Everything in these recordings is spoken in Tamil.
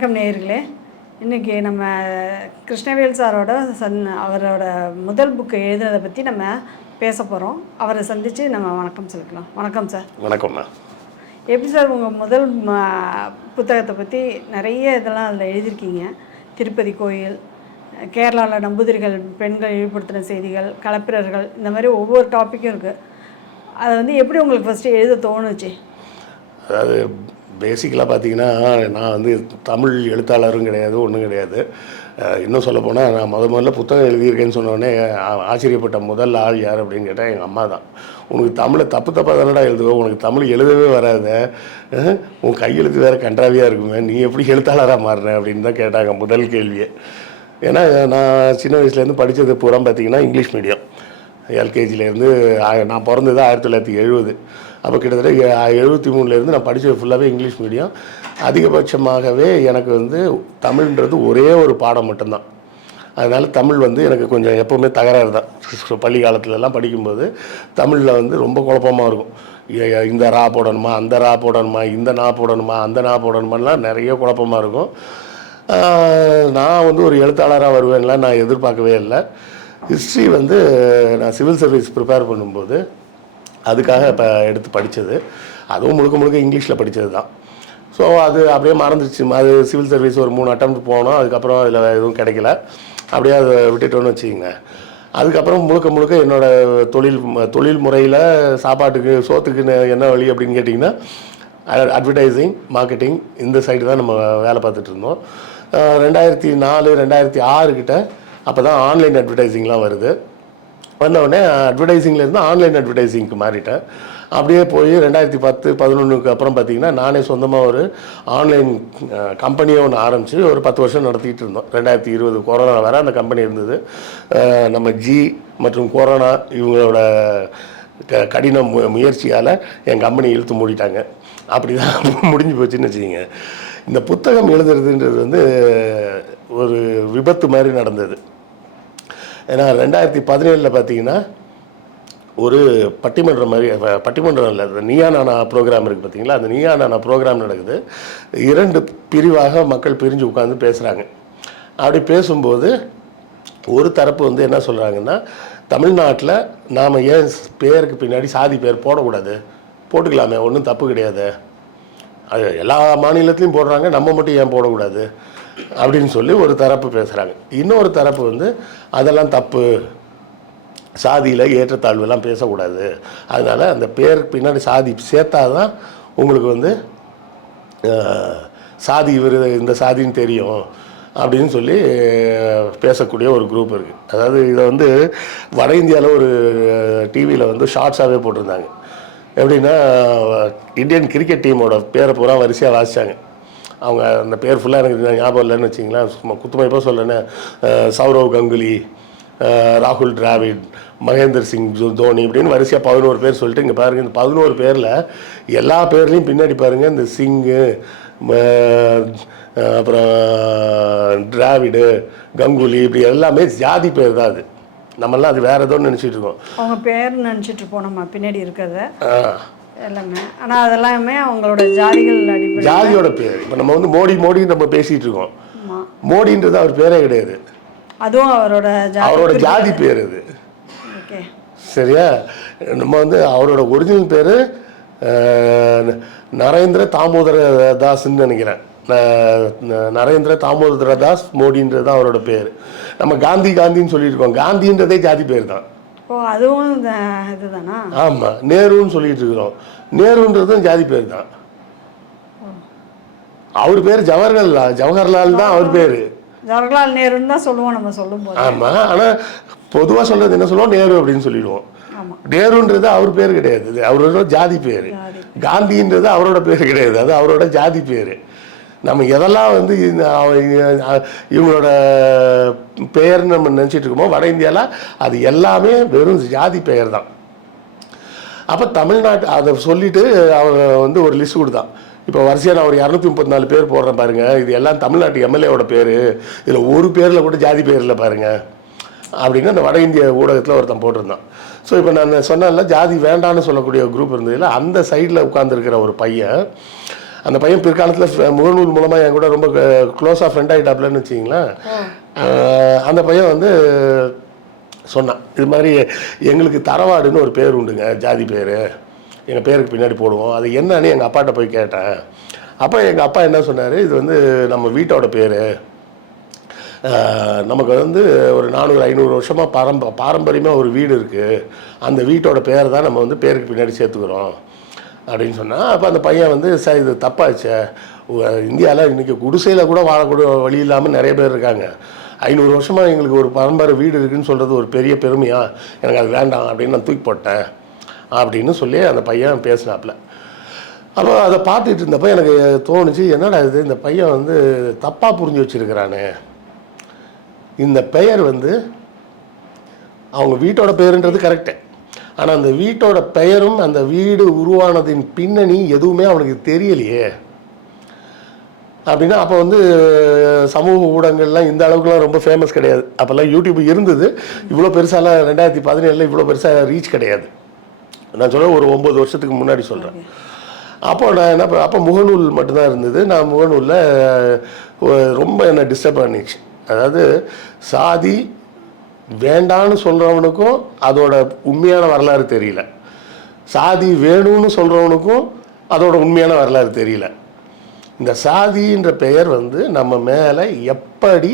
வணக்கம் நேயர்களே. இன்றைக்கி நம்ம கிருஷ்ணவேல் சாரோட அவரோட முதல் புக்கு எழுதுனதை பற்றி நம்ம பேச போகிறோம். அவரை சந்தித்து நம்ம வணக்கம் சொல்லிக்கலாம். வணக்கம் சார். வணக்கம்ண்ணா. எப்படி சார் உங்கள் முதல் புத்தகத்தை பற்றி நிறைய இதெல்லாம் அதில் எழுதியிருக்கீங்க. திருப்பதி கோயில், கேரளாவில் நம்பூதிரிகள் பெண்கள் இழிவுபடுத்தின செய்திகள், களப்பிரர்கள், இந்த மாதிரி ஒவ்வொரு டாப்பிக்கும் இருக்குது. அதை எப்படி உங்களுக்கு ஃபஸ்ட்டு எழுத தோணுச்சு? அதாவது பேசிக்கலாக பார்த்தீங்கன்னா, நான் தமிழ் எழுத்தாளரும் கிடையாது, ஒன்றும் கிடையாது. இன்னும் சொல்லப்போனால் நான் முதல்ல புத்தகம் எழுதியிருக்கேன்னு சொன்னோடனே ஆச்சரியப்பட்ட முதல் ஆள் யார் அப்படின்னு கேட்டால் எங்கள் அம்மா தான். உனக்கு தமிழை தப்பாக தானடா எழுதுவோம், உனக்கு தமிழ் எழுதவே வராது, உன் கையெழுத்து வேறு கன்றாவியாக இருக்குமே, நீ எப்படி எழுத்தாளராக மாறுறேன் அப்படின்னு தான் கேட்டாங்க முதல் கேள்வியை. ஏன்னா நான் சின்ன வயசுலேருந்து படித்தது பூரா பார்த்திங்கன்னா இங்கிலீஷ் மீடியம். எல்கேஜிலேருந்து நான் பிறந்தது 1970. அப்போ கிட்டத்தட்ட 73லேருந்து நான் படித்தது ஃபுல்லாகவே இங்கிலீஷ் மீடியம். அதிகபட்சமாகவே எனக்கு தமிழ்ன்றது ஒரே ஒரு பாடம் மட்டும்தான். அதனால் தமிழ் எனக்கு கொஞ்சம் எப்போவுமே தகராறு தான். பள்ளி காலத்துலலாம் படிக்கும்போது தமிழில் ரொம்ப குழப்பமாக இருக்கும். இந்த ரா போடணுமா, அந்த ரா போடணுமா, இந்த நா போடணுமா, அந்த நா போடணுமாலாம் நிறைய குழப்பமாக இருக்கும். நான் ஒரு எழுத்தாளராக வருவேன்லாம் நான் எதிர்பார்க்கவே இல்லை. ஹிஸ்ட்ரி நான் சிவில் சர்வீஸ் ப்ரிப்பேர் பண்ணும்போது அதுக்காக இப்போ எடுத்து படித்தது. அதுவும் முழுக்க இங்கிலீஷில் படித்தது தான். ஸோ அது அப்படியே மறந்துடுச்சு. அது சிவில் சர்வீஸ் ஒரு 3 அட்டெம்ப்ட் போனோம். அதுக்கப்புறம் அதில் எதுவும் கிடைக்கல, அப்படியே அதை விட்டுட்டோன்னு வச்சுக்கோங்க. அதுக்கப்புறம் முழுக்க என்னோடய தொழில் முறையில் சாப்பாட்டுக்கு சோத்துக்கு என்ன வழி அப்படின்னு கேட்டிங்கன்னா, அட்வர்டைஸிங், மார்க்கெட்டிங், இந்த சைடு தான் நம்ம வேலை பார்த்துட்டு இருந்தோம். 2004 2006 கிட்ட அப்போ தான் ஆன்லைன் அட்வர்டைஸிங்லாம் வருது. வந்தவுடனே அட்வர்டைஸிங்லேருந்து ஆன்லைன் அட்வர்டைஸிங்க்கு மாறிட்டேன். அப்படியே போய் 2010-11க்கு அப்புறம் பார்த்திங்கன்னா நானே சொந்தமாக ஒரு ஆன்லைன் கம்பெனியை ஒன்று ஆரம்பித்து ஒரு 10 வருஷம் நடத்திக்கிட்டு இருந்தோம். 2020 கொரோனா வேறு அந்த கம்பெனி இருந்தது. நம்ம ஜி மற்றும் கொரோனா இவங்களோட கடின முயற்சியால் என் கம்பெனி இழுத்து மூடிட்டாங்க. அப்படி தான் முடிஞ்சு போச்சுன்னு வச்சுக்கிங்க. இந்த புத்தகம் எழுதுறதுன்றது ஒரு விபத்து மாதிரி நடந்தது. ஏன்னா 2017 பார்த்தீங்கன்னா ஒரு பட்டிமன்றம் மாதிரி, பட்டிமன்றம் இல்லை, நீயா நானா ப்ரோக்ராம் இருக்குது பார்த்தீங்களா, அந்த நீயா நானா ப்ரோக்ராம் நடக்குது. 2 பிரிவாக மக்கள் பிரிஞ்சு உட்காந்து பேசுகிறாங்க. அப்படி பேசும்போது ஒரு தரப்பு என்ன சொல்கிறாங்கன்னா, தமிழ்நாட்டில் நாம் ஏன் பேருக்கு பின்னாடி சாதி பேர் போடக்கூடாது, போட்டுக்கலாமே, ஒன்றும் தப்பு கிடையாது, அது எல்லா மாநிலத்துலேயும் போடுறாங்க, நம்ம மட்டும் ஏன் போடக்கூடாது அப்படின்னு சொல்லி ஒரு தரப்பு பேசுகிறாங்க. இன்னொரு தரப்பு அதெல்லாம் தப்பு, சாதியில் ஏற்றத்தாழ்வுலாம் பேசக்கூடாது, அதனால் அந்த பேருக்கு பின்னாடி சாதி சேர்த்தா தான் உங்களுக்கு சாதி இந்த சாதின்னு தெரியும் அப்படின்னு சொல்லி பேசக்கூடிய ஒரு குரூப் இருக்குது. அதாவது இதை வட இந்தியாவில் ஒரு டிவியில் ஷார்ட்ஸாகவே போட்டிருந்தாங்க. எப்படின்னா, இந்தியன் கிரிக்கெட் டீமோட பேரை பூரா வரிசையாக வாசித்தாங்க. அவங்க அந்த பேர் ஃபுல்லாக எனக்கு ஞாபகம் இல்லைன்னு வச்சிங்களேன், சும்மா குத்துமைப்பாக சொல்லேன்னு, சௌரவ் கங்குலி, ராகுல் டிராவிட், மகேந்திர சிங் தோனி இப்படின்னு வரிசையாக 11 பேர் சொல்லிட்டு, இங்கே பாருங்கள், இந்த 11 பேரில் எல்லா பேர்லேயும் பின்னாடி பாருங்கள் இந்த சிங்கு, அப்புறம் டிராவிடு, கங்குலி, இப்படி எல்லாமே ஜாதி பேர் தான். அது நம்மளாம் அது வேறு ஏதோ நினச்சிட்டு இருக்கோம். அவங்க பேர் நினச்சிட்டு இருப்போம் நம்ம பின்னாடி இருக்கிறத எல்லாமே. ஆனால் அதெல்லாமே அவங்களோட ஜாதிகள் அடிப்படை, ஜாதியோட பேர். இப்போ நம்ம மோடி நம்ம பேசிகிட்டு இருக்கோம். மோடின்றது அவர் பேரே கிடையாது, அதுவும் அவரோட ஜாதி பேர். அது ஓகே, சரியா? நம்ம அவரோட ஒரிஜினல் பேர் நரேந்திர தாமோதர தாஸ்ன்னு நினைக்கிறேன். நரேந்திர தாமோதர தாஸ் மோடின்றது தான் அவரோட பேர். நம்ம காந்தின்னு சொல்லியிருக்கோம், காந்தின்றதே ஜாதி பேர் தான். அதுவும் இதுதானா? ஆமாம், நேருன்னு சொல்லிட்டு இருக்கிறோம், நேருன்றதும் ஜாதி பேர் தான். அவர் பேர் ஜவஹர்லால் தான் அவர் பேர். ஜவஹர்லால் நேருன்னு தான் சொல்லுவோம் நம்ம சொல்லும்போது. ஆமாம், ஆனால் பொதுவாக சொல்கிறது என்ன சொல்லுவோம், நேரு அப்படின்னு சொல்லிடுவோம். நேருன்றது அவர் பேர் கிடையாது, அவரோட ஜாதி பேர். காந்தின்றது அவரோட பேர் கிடையாது, அது அவரோட ஜாதி பேர். நம்ம எதெல்லாம் இவங்களோட பெயர்னு நம்ம நினச்சிட்டு இருக்கோமோ வட இந்தியாவில் அது எல்லாமே வெறும் ஜாதி பெயர் தான். அப்போ தமிழ்நாட்டு அதை சொல்லிவிட்டு அவங்க ஒரு லிஸ்ட் கொடுத்தான். இப்போ வரிசையாக நான் ஒரு 234 பேர் போடுறேன் பாருங்கள், இது எல்லாம் தமிழ்நாட்டு எம்எல்ஏவோட பேர், இதில் ஒரு பேரில் கூட ஜாதி பேர் இல்லை பாருங்கள் அப்படின்னு அந்த வட இந்திய ஊடகத்தில் ஒருத்தன் போட்டிருந்தான். ஸோ இப்போ நான் சொன்னேன்ல, ஜாதி வேண்டான்னு சொல்லக்கூடிய குரூப் இருந்ததில்ல, அந்த சைடில் உட்காந்துருக்கிற ஒரு பையன் அந்த பையன் பிற்காலத்தில் முகநூல் மூலமாக என் கூட ரொம்ப க்ளோஸாக ஃப்ரெண்ட் ஆகிட்டாப்லன்னு வச்சிங்களேன். அந்த பையன் வந்து சொன்னான், இது மாதிரி எங்களுக்கு தரவாடுன்னு ஒரு பேர் உண்டுங்க, ஜாதி பேர், எங்கள் பேருக்கு பின்னாடி போடுவோம், அது என்னன்னு எங்கள் அப்பாட்ட போய் கேட்டேன். அப்போ எங்கள் அப்பா என்ன சொன்னார், இது வந்து நம்ம வீட்டோட பேர், நமக்கு வந்து ஒரு 400-500 வருஷமாக பாரம்பரியமாக ஒரு வீடு இருக்குது, அந்த வீட்டோட பேர் தான் நம்ம வந்து பேருக்கு பின்னாடி சேர்த்துக்கிறோம் அப்படின்னு சொன்னால். அப்போ அந்த பையன் வந்து சார் இது தப்பாச்சே, இந்தியாவில் இன்றைக்கி குடிசையில் கூட வாழக்கூடிய வழி இல்லாமல் நிறைய பேர் இருக்காங்க, 500 வருஷமாக எங்களுக்கு ஒரு பரம்பரை வீடு இருக்குதுன்னு சொல்கிறது ஒரு பெரிய பெருமையா, எனக்கு அது வேண்டாம் அப்படின்னு நான் தூக்கி போட்டேன் அப்படின்னு சொல்லி அந்த பையன் பேசினாப்புல. அப்போ அதை பார்த்துட்டு இருந்தப்போ எனக்கு தோணுச்சு, என்னடா இது இந்த பையன் வந்து தப்பாக புரிஞ்சு வச்சுருக்கிறானே, இந்த பெயர் வந்து அவங்க வீட்டோட பெயருன்றது கரெக்டு, ஆனால் அந்த வீட்டோட பெயரும் அந்த வீடு உருவானதின் பின்னணி எதுவுமே அவனுக்கு தெரியலையே அப்படின்னா. அப்போ வந்து சமூக ஊடகங்கள்லாம் இந்த அளவுக்குலாம் ரொம்ப ஃபேமஸ் கிடையாது, அப்போல்லாம் யூடியூப் இருந்தது, இவ்வளோ பெருசாலாம் 2017 இவ்வளோ பெருசாக ரீச் கிடையாது. நான் சொல்ல ஒரு 9 வருஷத்துக்கு முன்னாடி சொல்கிறேன். அப்போ நான் என்ன அப்போ முகநூல் மட்டும்தான் இருந்தது. நான் முகநூலில் ரொம்ப என்னை டிஸ்டர்ப் பண்ணிச்சு. அதாவது சாதி வேண்டான்னு சொல்கிறவனுக்கும் அதோட உண்மையான வரலாறு தெரியல, சாதி வேணும்னு சொல்கிறவனுக்கும் அதோட உண்மையான வரலாறு தெரியல. இந்த சாதின்ற பெயர் வந்து நம்ம மேலே எப்படி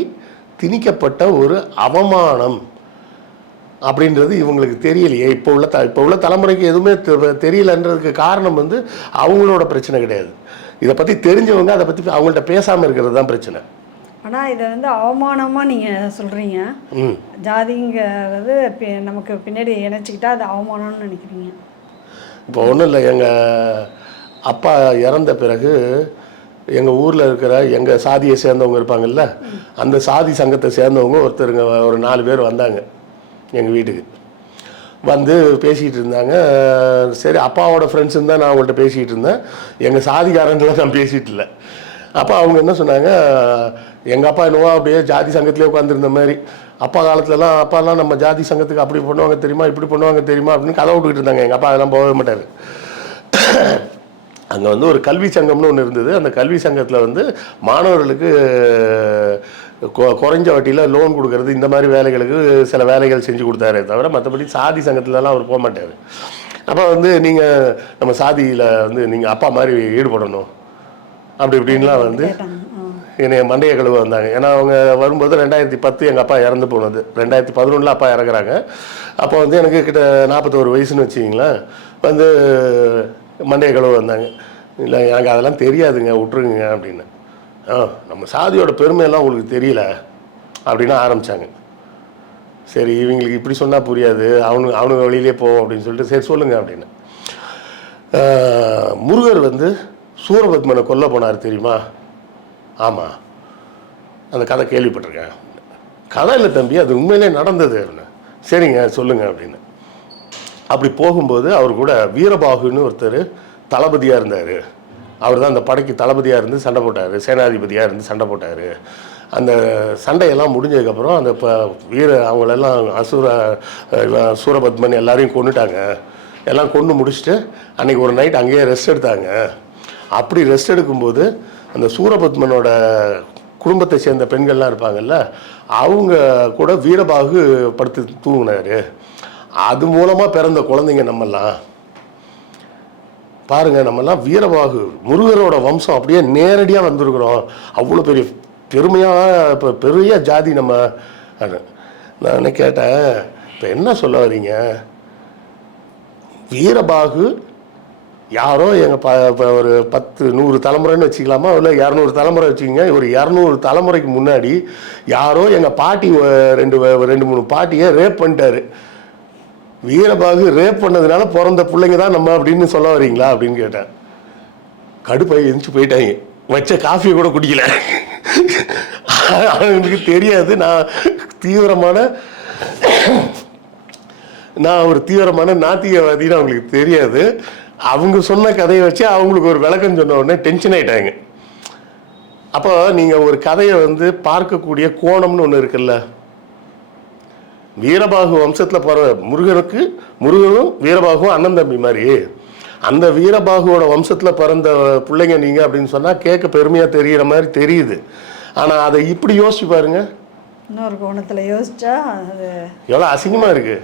திணிக்கப்பட்ட ஒரு அவமானம் அப்படின்றது இவங்களுக்கு தெரியலையே. இப்போ உள்ள தலைமுறைக்கு எதுவுமே தெரியலன்றதுக்கு காரணம் வந்து அவங்களோட பிரச்சனை கிடையாது, இதை பற்றி தெரிஞ்சவங்க அதை பற்றி அவங்கள்ட்ட பேசாமல் இருக்கிறது தான் பிரச்சனை. ஆனால் இதை வந்து அவமானமாக நீங்கள் சொல்கிறீங்க, ஜாதிங்கிறது நமக்கு பின்னாடி இணைச்சிக்கிட்டா அது அவமானம்னு நினைக்கிறீங்க. இப்போ ஒன்றும் இல்லை, எங்கள் அப்பா இறந்த பிறகு எங்கள் ஊரில் இருக்கிற எங்கள் சாதியை சேர்ந்தவங்க இருப்பாங்கல்ல, அந்த சாதி சங்கத்தை சேர்ந்தவங்க ஒருத்தருங்க ஒரு 4 பேர் வந்தாங்க எங்கள் வீட்டுக்கு. வந்து பேசிகிட்டு இருந்தாங்க. சரி, அப்பாவோட ஃப்ரெண்ட்ஸுன்னு தான் நான் அவங்கள்ட்ட பேசிகிட்டு இருந்தேன், எங்கள் சாதிக்காரங்களாம் நான் பேசிகிட்டு இல்லை. அப்போ அவங்க என்ன சொன்னாங்க, எங்கள் அப்பா என்னவோ அப்படியே ஜாதி சங்கத்திலே உட்காந்துருந்த மாதிரி, அப்பா காலத்துலலாம் அப்பாலாம் நம்ம ஜாதி சங்கத்துக்கு அப்படி பண்ணுவாங்க தெரியுமா, இப்படி பண்ணுவாங்க தெரியுமா அப்படின்னு கதை விட்டுக்கிட்டு இருந்தாங்க. எங்கள் அப்பா அதெல்லாம் போகவே மாட்டார். அங்கே வந்து ஒரு கல்வி சங்கம்னு ஒன்று இருந்தது. அந்த கல்வி சங்கத்தில் வந்து மாணவர்களுக்கு குறைஞ்ச வட்டியில் லோன் கொடுக்கறது, இந்த மாதிரி வேலைகளுக்கு சில வேலைகள் செஞ்சு கொடுத்தாரே தவிர மற்றபடி சாதி சங்கத்துலலாம் அவர் போக மாட்டார். அப்போ வந்து நீங்கள் நம்ம சாதியில் வந்து நீங்கள் அப்பா மாதிரி ஈடுபடணும் அப்படி இப்படின்லாம் வந்து என்னை மண்டைய கழுவ வந்தாங்க. ஏன்னா அவங்க வரும்போது 2010 எங்கள் அப்பா இறந்து போனது, 2011 அப்பா இறக்குறாங்க. அப்போ வந்து எனக்கு கிட்ட 41 வயசுன்னு வச்சிங்களேன். வந்து மண்டைய கழுவ வந்தாங்க. இல்லை எனக்கு அதெல்லாம் தெரியாதுங்க, விட்டுருங்க அப்படின்னு. நம்ம சாதியோட பெருமையெல்லாம் உங்களுக்கு தெரியல அப்படின்னு ஆரம்பித்தாங்க. சரி, இவங்களுக்கு இப்படி சொன்னால் புரியாது, அவனுங்க வழியிலே போவோம் அப்படின்னு சொல்லிட்டு சரி சொல்லுங்கள் அப்படின்னு. முருகர் வந்து சூரபத்மனை கொல்ல போனார் தெரியுமா? ஆமாம், அந்த கதை கேள்விப்பட்டிருக்கேன். கதை இல்லை தம்பி, அது உண்மையிலே நடந்தது அப்படின்னு. சரிங்க சொல்லுங்கள் அப்படின்னு. அப்படி போகும்போது அவர் கூட வீரபாகுன்னு ஒருத்தர் தளபதியாக இருந்தார். அவர் தான் அந்த படைக்கு தளபதியாக இருந்து சண்டை போட்டார், சேனாதிபதியாக இருந்து சண்டை போட்டார். அந்த சண்டையெல்லாம் முடிஞ்சதுக்கப்புறம் அந்த அவங்களெல்லாம் சூரபத்மன் எல்லாரையும் கொண்டுட்டாங்க. எல்லாம் கொண்டு முடிச்சுட்டு அன்றைக்கி ஒரு நைட் அங்கேயே ரெஸ்ட் எடுத்தாங்க. அப்படி ரெஸ்ட் எடுக்கும்போது அந்த சூரபத்மனோட குடும்பத்தை சேர்ந்த பெண்கள்லாம் இருப்பாங்கல்ல, அவங்க கூட வீரபாகு படுத்து தூங்கினார். அது மூலமாக பிறந்த குழந்தைங்க நம்மெல்லாம். பாருங்கள், நம்மெல்லாம் வீரபாகு முருகரோட வம்சம் அப்படியே நேரடியாக வந்திருக்கிறோம். அவ்வளோ பெரிய பெருமையாக இப்போ பெரிய ஜாதி நம்ம. நான் என்ன கேட்டேன், இப்போ என்ன சொல்ல வரீங்க? வீரபாகு யாரோ எங்கள் ஒரு 10-100 தலைமுறைன்னு வச்சுக்கலாமா, இல்லை 200 தலைமுறை வச்சுக்கிங்க. ஒரு 200 தலைமுறைக்கு முன்னாடி யாரோ எங்கள் பாட்டி 2-3 பாட்டியை ரேப் பண்ணிட்டாரு. வீரபாகு ரேப் பண்ணதுனால பிறந்த பிள்ளைங்க தான் நம்ம அப்படின்னு சொல்ல வரீங்களா அப்படின்னு கேட்டேன். கடுப்பை எந்திச்சு போயிட்டாங்க. வச்ச காஃபியை கூட குடிக்கல. அவங்களுக்கு தெரியாது நான் ஒரு தீவிரமான நாத்திகவாதின்னு அவங்களுக்கு தெரியாது. அவங்க சொன்ன கதையை வச்சு அவங்களுக்கு ஒரு விளக்கம் சொன்ன உடனே டென்ஷன் ஆகிட்டாங்க. அப்போ நீங்கள் ஒரு கதையை வந்து பார்க்கக்கூடிய கோணம்னு ஒன்று இருக்குல்ல. வீரபாகு வம்சத்தில் போகிற முருகனும் வீரபாகுவும் அண்ணன் தம்பி மாதிரி. அந்த வீரபாகுவோட வம்சத்தில் பிறந்த பிள்ளைங்க நீங்கள் அப்படின்னு சொன்னால் கேட்க பெருமையாக தெரிகிற மாதிரி தெரியுது. ஆனால் அதை இப்படி யோசிச்சு பாருங்க, இன்னொரு கோணத்தில் யோசிச்சா அது எவ்வளோ அசிங்கமாக இருக்குது.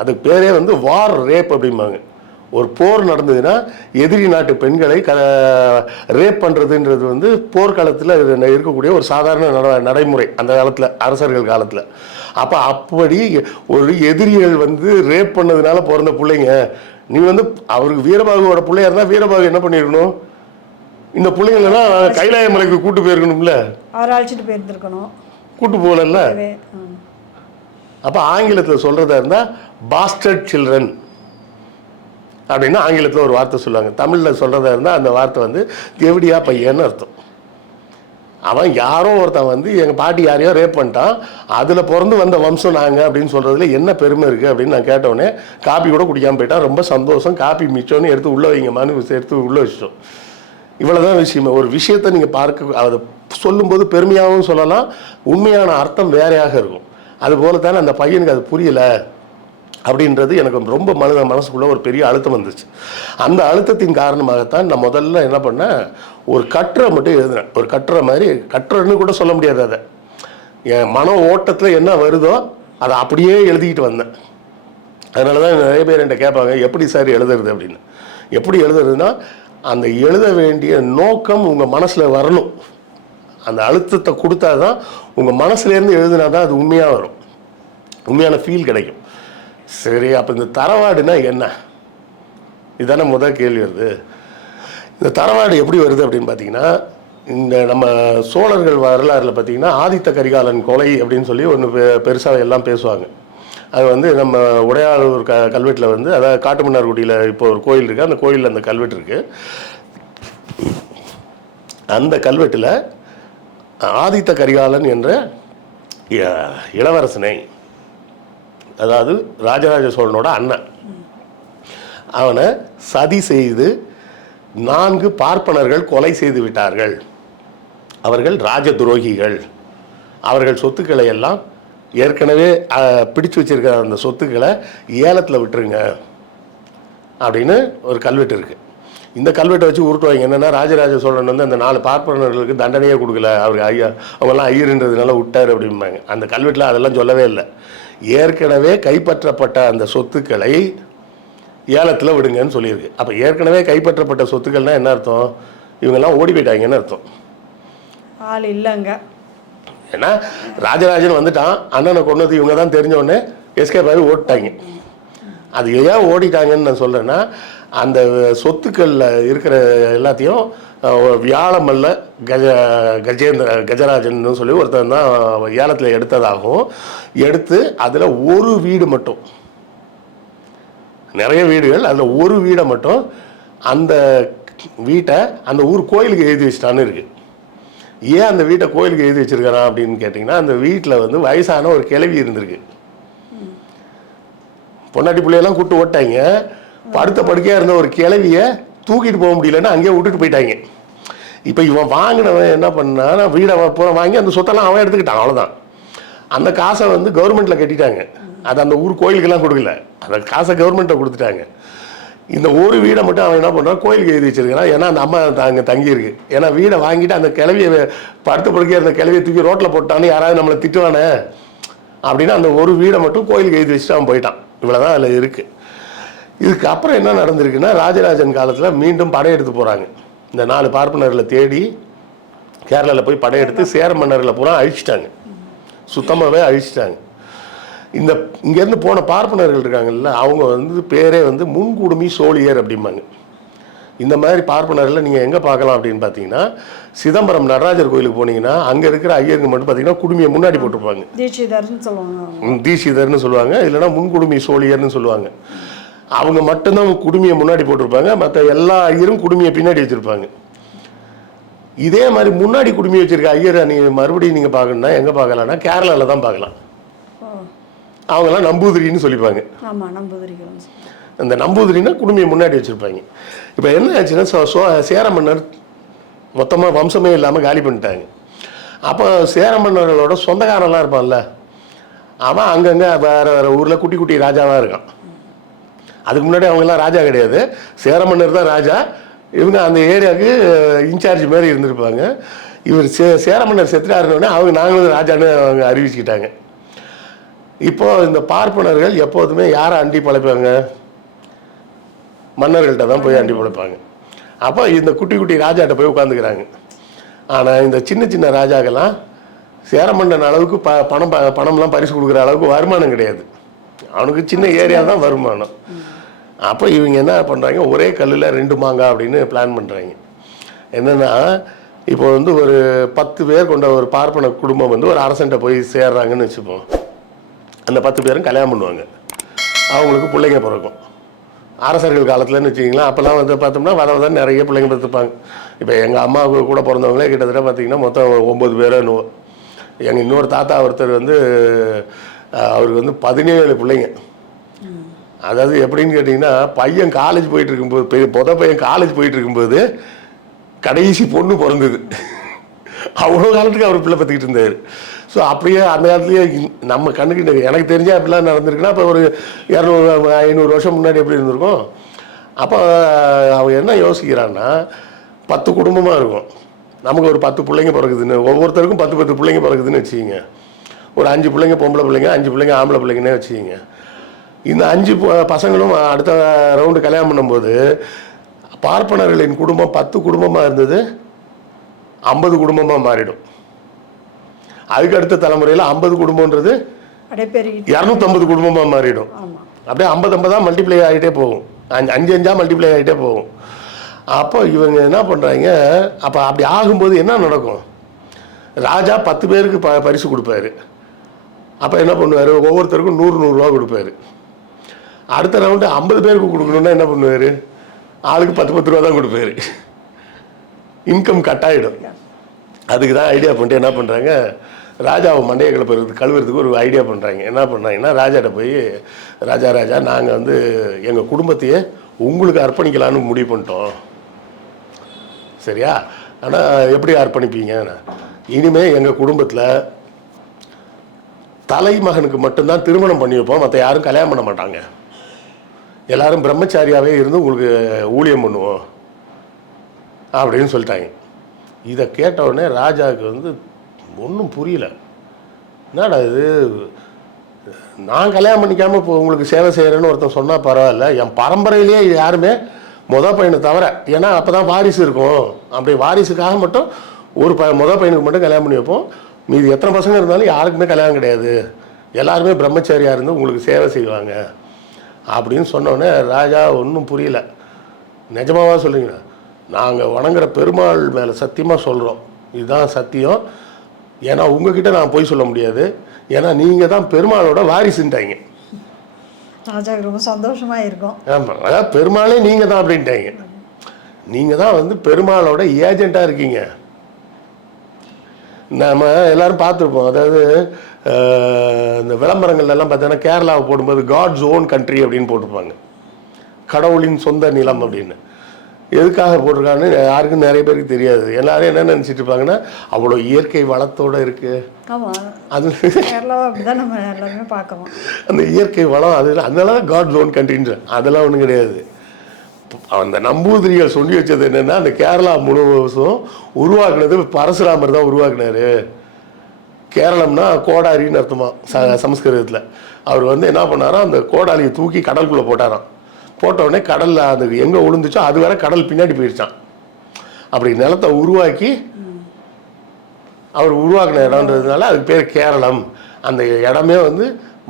அது பேரே வந்து வார் ரேப் அப்படிம்பாங்க. ஒரு போர் நடந்ததுன்னா எதிரி நாட்டு பெண்களை ரேப் பண்ணுறதுன்றது வந்து போர்க்காலத்தில் இருக்கக்கூடிய ஒரு சாதாரண நடைமுறை அந்த காலத்தில், அரசர்கள் காலத்தில். அப்படி ஒரு எதிரிகள் வந்து ரேப் பண்ணதுனால பிறந்த பிள்ளைங்க. நீ வந்து அவருக்கு வீரபாகுவோட பிள்ளையா இருந்தால் வீரபாகு என்ன பண்ணிருக்கணும், இந்த பிள்ளைங்களெல்லாம் கைலாய மலைக்கு கூட்டு போயிருக்கணும்ல, அவர் அழைச்சிட்டு போயிருந்துருக்கணும், கூட்டு போகலல்ல. அப்போ ஆங்கிலத்தில் சொல்கிறதா இருந்தால் பாஸ்டர்ட் சில்ட்ரன் அப்படின்னு ஆங்கிலத்தில் ஒரு வார்த்தை சொல்லுவாங்க. தமிழில் சொல்கிறதா இருந்தால் அந்த வார்த்தை வந்து தேவடியா பையன்னு அர்த்தம். அவன் யாரோ ஒருத்தன் வந்து எங்கள் பாட்டி யாரையோ ரேப் பண்ணிட்டான், அதில் பிறந்து வந்த வம்சம் நாங்கள் அப்படின்னு சொல்கிறதுல என்ன பெருமை இருக்குது அப்படின்னு நான் கேட்டோடனே காப்பி கூட குடிக்காமல் போயிட்டான். ரொம்ப சந்தோஷம், காப்பி மிச்சோன்னு எடுத்து உள்ளே வைங்கம்மான்னு எடுத்து உள்ளே வச்சிட்டோம். இவ்வளோதான் விஷயமே. ஒரு விஷயத்தை நீங்கள் பார்க்க அதை சொல்லும்போது பெருமையாகவும் சொல்லலாம், உண்மையான அர்த்தம் வேறையாக இருக்கும். அதுபோல தானே அந்த பையனுக்கு அது புரியலை அப்படின்றது எனக்கு ரொம்ப மனசுக்குள்ளே ஒரு பெரிய அழுத்தம் வந்துச்சு. அந்த அழுத்தத்தின் காரணமாகத்தான் நான் முதல்ல என்ன பண்ணேன், ஒரு கட்டுரை மட்டும் எழுதினேன். ஒரு கட்டுரை மாதிரி, கட்டுரைன்னு கூட சொல்ல முடியாது, அதை என் மன ஓட்டத்தில் என்ன வருதோ அதை அப்படியே எழுதிக்கிட்டு வந்தேன். அதனால தான் நிறைய பேர் என்கிட்ட கேட்பாங்க, எப்படி சார் எழுதுறது அப்படின்னு. எப்படி எழுதுறதுன்னா, அந்த எழுத வேண்டிய நோக்கம் உங்கள் மனசில் வரணும். அந்த அழுத்தத்தை கொடுத்தா தான் உங்கள் மனசுலேருந்து எழுதுனா தான் அது உண்மையாக வரும், உண்மையான ஃபீல் கிடைக்கும். சரி, அப்போ இந்த தரவாடுனா என்ன, இதுதானே முதல் கேள்வி வருது. இந்த தரவாடு எப்படி வருது அப்படின்னு பார்த்தீங்கன்னா, இந்த நம்ம சோழர்கள் வரலாறுல பார்த்தீங்கன்னா ஆதித்த கரிகாலன் கொலை அப்படின்னு சொல்லி ஒன்று பெருசாக எல்லாம் பேசுவாங்க. அது வந்து நம்ம உடையாளூர் கல்வெட்டில் வந்து, அதாவது காட்டுமன்னார்குடியில் இப்போ ஒரு கோயில் இருக்குது, அந்த கோயிலில் அந்த கல்வெட்டு இருக்குது. அந்த கல்வெட்டில் ஆதித்த கரிகாலன் என்ற இளவரசனை, அதாவது ராஜராஜ சோழனோட அண்ணன், அவனை சதி செய்து 4 பார்ப்பனர்கள் கொலை செய்து விட்டார்கள். அவர்கள் ராஜ துரோகிகள். அவர்கள் சொத்துக்களை எல்லாம் ஏற்கனவே பிடிச்சு வச்சிருக்கிற அந்த சொத்துக்களை ஏலத்தில் விட்டுருங்க அப்படின்னு ஒரு கல்வெட்டு இருக்குது. இந்த கல்வெட்டை வச்சு உருட்டுவாங்க. என்னென்னா, ராஜராஜ சோழன் வந்து அந்த 4 பார்ப்பனர்களுக்கு தண்டனையே கொடுக்கல, அவருக்கு அவங்கெல்லாம் ஐயர்ன்றதுனால விட்டார் அப்படிம்பாங்க. அந்த கல்வெட்டில் அதெல்லாம் சொல்லவே இல்லை. ஏற்கனவே கைப்பற்றப்பட்ட அந்த சொத்துக்களை ஏலத்தில் விடுங்கன்னு சொல்லியிருக்கு. அப்போ ஏற்கனவே கைப்பற்றப்பட்ட சொத்துக்கள்னால் என்ன அர்த்தம், இவங்கெல்லாம் ஓடி போயிட்டாங்கன்னு அர்த்தம். ஆள் இல்லைங்க. ஏன்னா ராஜராஜன் வந்துட்டான், அண்ணனை கொண்டது இவங்க தான் தெரிஞ்சோடனே எஸ்கேப் ஆகி ஓடிட்டாங்க. அது ஏன் ஓடிட்டாங்கன்னு நான் சொல்கிறேன்னா, அந்த சொத்துக்களில் இருக்கிற எல்லாத்தையும் வியாழமல்ல கஜராஜன் சொல்லி ஒருத்தன் தான் ஏலத்தில் எடுத்ததாகவும், எடுத்து அதில் ஒரு வீடு மட்டும், நிறைய வீடுகள், அதில் ஒரு வீடை மட்டும் அந்த வீட்டை அந்த ஊர் கோயிலுக்கு எழுதி வச்சிட்டான்னு இருக்குது. ஏன் அந்த வீட்டை கோயிலுக்கு எழுதி வச்சிருக்கிறான் அப்படின்னு கேட்டிங்கன்னா, அந்த வீட்டில் வந்து வயசான ஒரு கிழவி இருந்திருக்கு. பொன்னாட்டி பிள்ளையெல்லாம் கூப்பிட்டு ஓட்டாங்க. படுத்த படுக்கையாக இருந்த ஒரு கிழவியை தூக்கிட்டு போக முடியலன்னா அங்கேயே விட்டுட்டு போயிட்டாங்க. இப்போ இவன் வாங்கினவன் என்ன பண்ணான்னா, வீடை பூரா வாங்கி அந்த சொத்தெல்லாம் அவன் எடுத்துக்கிட்டான், அவ்வளோதான். அந்த காசை வந்து கவர்மெண்ட்டில் கட்டிட்டாங்க. அது அந்த ஊர் கோயிலுக்கெல்லாம் கொடுக்கல, அந்த காசை கவர்மெண்ட்டை கொடுத்துட்டாங்க. இந்த ஒரு வீடை மட்டும் அவன் என்ன பண்ணுறான், கோயிலுக்கு எழுதி வச்சிருக்கிறான். ஏன்னா அந்த அம்மா அங்கே தங்கியிருக்கு. ஏன்னா வீடை வாங்கிட்டு அந்த கிளவியை படுத்த படுக்கையாக இருந்த கிளவியை தூக்கி ரோட்டில் போட்டான்னு யாராவது நம்மளை திட்டுவானே அப்படின்னா, அந்த ஒரு வீடை மட்டும் கோயிலுக்கு எழுதி வச்சுட்டு அவன் போயிட்டான். இவ்வளோதான் அதில் இருக்குது. இதுக்கு அப்புறம் என்ன நடந்திருக்குன்னா, ராஜராஜன் காலத்தில் மீண்டும் படையெடுத்து போகிறாங்க. இந்த 4 பார்ப்பனர்களை தேடி கேரளாவில் போய் படையெடுத்து சேர மன்னர்களை பூரா அழிச்சிட்டாங்க, சுத்தமாகவே அழிச்சிட்டாங்க. இங்கேருந்து போன பார்ப்பனர்கள் இருக்காங்கல்ல, அவங்க வந்து பேரே வந்து முன்குடுமி சோழியர் அப்படிம்பாங்க. இந்த மாதிரி பார்ப்பனர்களை நீங்கள் எங்கே பார்க்கலாம் அப்படின்னு பார்த்தீங்கன்னா, சிதம்பரம் நடராஜர் கோயிலுக்கு போனீங்கன்னா அங்கே இருக்கிற ஐயருங்க மட்டும் பார்த்தீங்கன்னா குடுமியை முன்னாடி போட்டிருப்பாங்க, தீட்சிதர்னு சொல்லுவாங்க, இல்லைன்னா முன்குடுமி சோழியர்னு சொல்லுவாங்க. அவங்க மட்டும்தான் குடுமியை முன்னாடி போட்டிருப்பாங்க, மற்ற எல்லா ஐயரும் குடுமியை பின்னாடி வச்சுருப்பாங்க. இதே மாதிரி முன்னாடி குடுமி வச்சுருக்க ஐயரை நீங்கள் மறுபடியும் நீங்கள் பார்க்கணுன்னா எங்கே பார்க்கலாம்னா கேரளாவில் தான் பார்க்கலாம். அவங்கெல்லாம் நம்பூதிரின்னு சொல்லிப்பாங்க. அந்த நம்பூதிரின்னா குடுமையை முன்னாடி வச்சுருப்பாங்க. இப்போ என்ன ஆச்சுன்னா, சேர மன்னர் மொத்தமாக வம்சமே இல்லாமல் காலி பண்ணிட்டாங்க. அப்போ சேர மன்னர்களோட சொந்தக்காரெல்லாம் இருப்பான்ல, அவன் அங்கங்கே வேறு வேறு ஊரில் குட்டி குட்டி ராஜாவாக இருக்கான். அதுக்கு முன்னாடி அவங்கெல்லாம் ராஜா கிடையாது, சேர மன்னர் தான் ராஜா. இவங்க அந்த ஏரியாவுக்கு இன்சார்ஜ் மாதிரி இருந்திருப்பாங்க. இவர் சேர மன்னர் செத்துட்டாருன்னொடனே அவங்க நாங்களும் ராஜான்னு அவங்க அறிவிச்சுக்கிட்டாங்க. இப்போது இந்த பார்ப்பனர்கள் எப்போதுமே யாரை அண்டி பழைப்பாங்க? மன்னர்கள்ட்ட தான் போய் அண்டி பழைப்பாங்க. அப்போ இந்த குட்டி குட்டி ராஜாட்ட போய் உட்காந்துக்கிறாங்க. ஆனால் இந்த சின்ன சின்ன ராஜாக்கெல்லாம் சேர மன்னன் அளவுக்கு பணம்லாம் பரிசு கொடுக்குற அளவுக்கு வருமானம் கிடையாது. அவனுக்கு சின்ன ஏரியா தான் வருமானம். அப்போ இவங்க என்ன பண்ணுறாங்க, ஒரே கல்லில் 2 மாங்காய் அப்படின்னு பிளான் பண்ணுறாங்க. என்னென்னா, இப்போ வந்து ஒரு 10 பேர் கொண்ட ஒரு பார்ப்பன குடும்பம் வந்து ஒரு அரசன்ட்ட போய் சேர்றாங்கன்னு வச்சுப்போம். அந்த 10 பேரும் கல்யாணம் பண்ணுவாங்க, அவங்களுக்கு பிள்ளைங்க பிறக்கும். அரசர்கள் காலத்தில்னு வச்சுக்கிங்களேன், அப்போல்லாம் வந்து பார்த்தோம்னா வதான் நிறைய பிள்ளைங்க பார்த்துப்பாங்க. இப்போ எங்கள் அம்மாவுக்கு கூட பிறந்தவங்களே கிட்டத்தட்ட பார்த்திங்கன்னா மொத்தம் 9 பேரோ என்னவோ. எங்கள் இன்னொரு தாத்தா ஒருத்தர் வந்து அவருக்கு வந்து 17 பிள்ளைங்க. அதாவது எப்படின்னு கேட்டிங்கன்னா, பையன் காலேஜ் போயிட்டு இருக்கும்போது பையன் காலேஜ் போயிட்டு இருக்கும்போது கடைசி பொண்ணு பிறந்தது. அவ்வளோ காலத்துக்கு அவர் பிள்ளை பார்த்துக்கிட்டு இருந்தார். ஸோ அப்படியே அந்த காலத்துலேயே நம்ம கண்ணுக்கிட்ட எனக்கு தெரிஞ்சால் அப்படிலாம் நடந்திருக்குன்னா அப்போ ஒரு 200-500 வருஷம் முன்னாடி எப்படி இருந்திருக்கும். அப்போ அவன் என்ன யோசிக்கிறான்னா, 10 குடும்பமாக இருக்கும், நமக்கு ஒரு 10 பிள்ளைங்க பிறகுதுன்னு, ஒவ்வொருத்தருக்கும் 10 பிள்ளைங்க பிறகுதுன்னு வச்சுக்கிங்க. ஒரு 5 பிள்ளைங்க பொம்பளை பிள்ளைங்க, 5 பிள்ளைங்க ஆம்பளை பிள்ளைங்கன்னே வச்சுக்கிங்க. இந்த 5 பசங்களும் அடுத்த ரவுண்டு கல்யாணம் பண்ணும்போது பார்ப்பனர்களின் குடும்பம் 10 குடும்பமாக இருந்தது 50 குடும்பமாக மாறிடும். அதுக்கு அடுத்த தலைமுறையில் 50 குடும்பன்றது 250 குடும்பமாக மாறிடும். அப்படியே 50-50 மல்டிப்ளை ஆகிட்டே போகும், 5-5 மல்டிப்ளை ஆகிட்டே போகும். அப்போ இவங்க என்ன பண்ணுறாங்க, அப்போ அப்படி ஆகும்போது என்ன நடக்கும், ராஜா 10 பேருக்கு பரிசு கொடுப்பாரு. அப்போ என்ன பண்ணுவார், ஒவ்வொருத்தருக்கும் 100 ரூபா கொடுப்பாரு. அடுத்த ரவுண்டு 50 பேருக்கு கொடுக்கணுன்னா என்ன பண்ணுவார், ஆளுக்கு 10 ரூபா தான் கொடுப்பாரு. இன்கம் கட் ஆகிடும். அதுக்கு தான் ஐடியா பண்ணிட்டு என்ன பண்ணுறாங்க, ராஜாவை மண்டையை கழுவுறதுக்கு ஒரு ஐடியா பண்ணுறாங்க. என்ன பண்ணுறாங்கன்னா, ராஜாட்ட போய் ராஜா நாங்கள் வந்து எங்கள் குடும்பத்தையே உங்களுக்கு அர்ப்பணிக்கலான்னு முடிவு பண்ணிட்டோம், சரியா? ஆனால் எப்படி அர்ப்பணிப்பீங்க, இனிமேல் எங்கள் குடும்பத்தில் தலைமகனுக்கு மட்டும்தான் திருமணம் பண்ணி வைப்போம், மற்ற யாரும் கல்யாணம் பண்ண மாட்டாங்க, எல்லாரும் பிரம்மச்சாரியாகவே இருந்து உங்களுக்கு ஊழியம் பண்ணுவோம் அப்படின்னு சொல்லிட்டாங்க. இதை கேட்ட உடனே ராஜாவுக்கு வந்து ஒன்றும் புரியல. என்னடா இது, நான் கல்யாணம் பண்ணிக்காமல் இப்போ உங்களுக்கு சேவை செய்கிறேன்னு ஒருத்தன் சொன்னால் பரவாயில்ல, என் பரம்பரையிலேயே யாருமே பையனை தவிர, ஏன்னா அப்போ தான் வாரிசு இருக்கும், அப்படி வாரிசுக்காக மட்டும் ஒரு பையனுக்கு மட்டும் கல்யாணம் பண்ணி வைப்போம், மீது எத்தனை பசங்க இருந்தாலும் யாருக்குமே கல்யாணம் கிடையாது, எல்லாருமே பிரம்மச்சாரியாக இருந்து உங்களுக்கு சேவை செய்வாங்க அப்படின்னு சொன்னோடனே ராஜா ஒன்றும் புரியல. நிஜமாவா சொல்லுங்க, நாங்கள் வணங்குற பெருமாள் மேலே சத்தியமாக சொல்கிறோம், இதுதான் சத்தியம், ஏன்னா உங்ககிட்ட நான் போய் சொல்ல முடியாது, ஏன்னா நீங்கள் தான் பெருமாளோட வாரிசுன்ட்டாங்க. ராஜாவுக்கு ரொம்ப சந்தோஷமாக இருக்கும். ஆமாம், அதாவது பெருமாளே நீங்கள் தான் அப்படின்ட்டாங்க. நீங்கள் தான் வந்து பெருமாளோட ஏஜெண்ட்டாக இருக்கீங்க. நம்ம எல்லோரும் பார்த்துருப்போம், அதாவது இந்த விளம்பரங்கள்லாம் பார்த்தீங்கன்னா கேரளாவை போடும்போது காட்ஸ் ஓன் கண்ட்ரி அப்படின்னு போட்டிருப்பாங்க, கடவுளின் சொந்த நிலம் அப்படின்னு. எதுக்காக போட்டிருக்கான்னு யாருக்கும் நிறைய பேருக்கு தெரியாது. எல்லாரும் என்ன நினச்சிட்டு இருப்பாங்கன்னா, அவ்வளோ இயற்கை வளத்தோடு இருக்குது. ஆமாம், அது கேரளாவை அப்படி தான் நம்ம எல்லாருமே பார்க்குறோம். அந்த இயற்கை வளம் அது, அதனால தான் காட்ஸ் ஓன் கண்ட்ரின்ற, அதெல்லாம் ஒன்றும் கிடையாது. அந்த நம்பூதிரிகள் சொல்லி வச்சது என்னென்னா, அந்த கேரளா முழுவதும் உருவாக்குனது பரசுராமர் தான் உருவாக்குனாரு. கேரளம்னா கோடாரின்னு அர்த்தமா சமஸ்கிருதத்தில். அவர் வந்து என்ன பண்ணாரோ, அந்த கோடாரியை தூக்கி கடலுக்குள்ளே போட்டாராம். போட்டவுடனே கடலில் அது எங்கே விழுந்துச்சோ அது வரை கடல் பின்னாடி போயிடுச்சான். அப்படி நிலத்தை உருவாக்கி அவர் உருவாக்கின இடம்ன்றதுனால அதுக்கு பேர் கேரளம். அந்த இடமே வந்து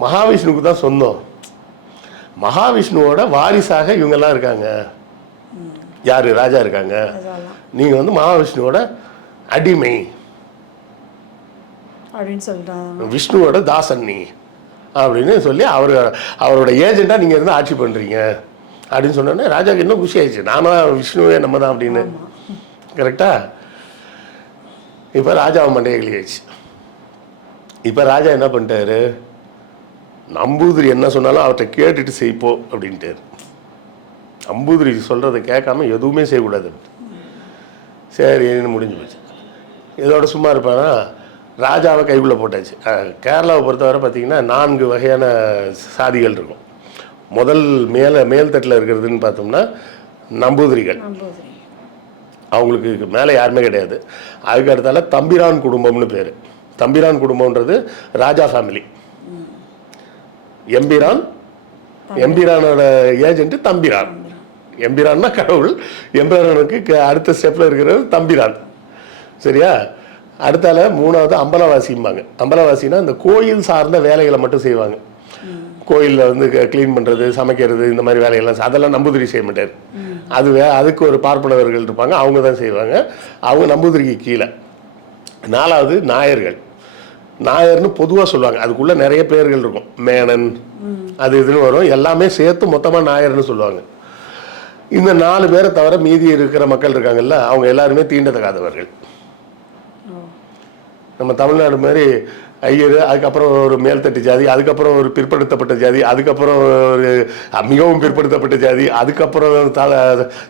மகாவிஷ்ணுவுக்கு தான் சொந்தம். மகாவிஷ்ணுவோட வாரிசாக இவங்கெல்லாம் இருக்காங்க. யார்? ராஜா இருக்காங்க. நீங்கள் வந்து மகாவிஷ்ணுவோட அடிமை அப்படின்னு சொல்லிட்டாங்க, விஷ்ணுவோட தாசன் நீ அப்படின்னு சொல்லி அவரோட ஏஜெண்டாக நீங்கள் இருந்து ஆட்சி பண்ணுறீங்க அப்படின்னு சொன்னோன்னே ராஜாவுக்கு இன்னும் குஷி ஆயிடுச்சு, நாம விஷ்ணுவே நம்ம தான் அப்படின்னு. கரெக்டாக? இப்போ ராஜாவை மண்டையை கிளியாச்சு. இப்போ ராஜா என்ன பண்ணிட்டாரு, நம்பூதிரி என்ன சொன்னாலும் அவர்கிட்ட கேட்டுட்டு செய்ப்போ அப்படின்ட்டார். நம்பூதிரி சொல்கிறத கேட்காம எதுவுமே செய்யக்கூடாது. சரின்னு முடிஞ்சு போச்சு. இதோட சும்மா இருப்பானா, ராஜாவை கைக்குள்ளே போட்டாச்சு. கேரளாவை பொறுத்தவரை பார்த்திங்கன்னா 4 வகையான சாதிகள் இருக்கும். முதல் மேல் தட்டில் இருக்கிறதுன்னு பார்த்தோம்னா நம்பூதிரிகள். அவங்களுக்கு மேலே யாருமே கிடையாது. அதுக்கு அடுத்தால தம்பிரான் குடும்பம்னு பேர். தம்பிரான் குடும்பம்ன்றது ராஜா ஃபேமிலி. எம்பிரானோட ஏஜென்ட் தம்பிரான். எம்பிரான்னா கடவுள், எம்பிரானுக்கு அடுத்த ஸ்டெப்பில் இருக்கிறது தம்பிரான். சரியா? அடுத்தால மூணாவது அம்பலவாசிம்பாங்க. அம்பலவாசினா இந்த கோயில் சார்ந்த வேலைகளை மட்டும் செய்வாங்க. கோயிலில் வந்து க்ளீன் பண்ணுறது, சமைக்கிறது, இந்த மாதிரி வேலைகள்லாம் அதெல்லாம் நம்பூதிரி செய்ய மாட்டார். அதுக்கு ஒரு பார்ப்பனவர்கள் இருப்பாங்க, அவங்க தான் செய்வாங்க. அவங்க நம்பூதிரிக்கு கீழே. நாலாவது நாயர்கள். நாயர்னு பொதுவாக சொல்லுவாங்க, அதுக்குள்ளே நிறைய பேர்கள் இருக்கும், மேனன் அது இதுன்னு வரும், எல்லாமே சேர்த்து மொத்தமாக நாயர்னு சொல்லுவாங்க. இந்த 4 பேரை தவிர மீதி இருக்கிற மக்கள் இருக்காங்கல்ல, அவங்க எல்லாருமே தீண்டத்தகாதவர்கள். நம்ம தமிழ்நாடு மாதிரி ஐயர், அதுக்கப்புறம் ஒரு மேல்தட்டு ஜாதி, அதுக்கப்புறம் ஒரு பிற்படுத்தப்பட்ட ஜாதி, அதுக்கப்புறம் ஒரு மிகவும் பிற்படுத்தப்பட்ட ஜாதி, அதுக்கப்புறம்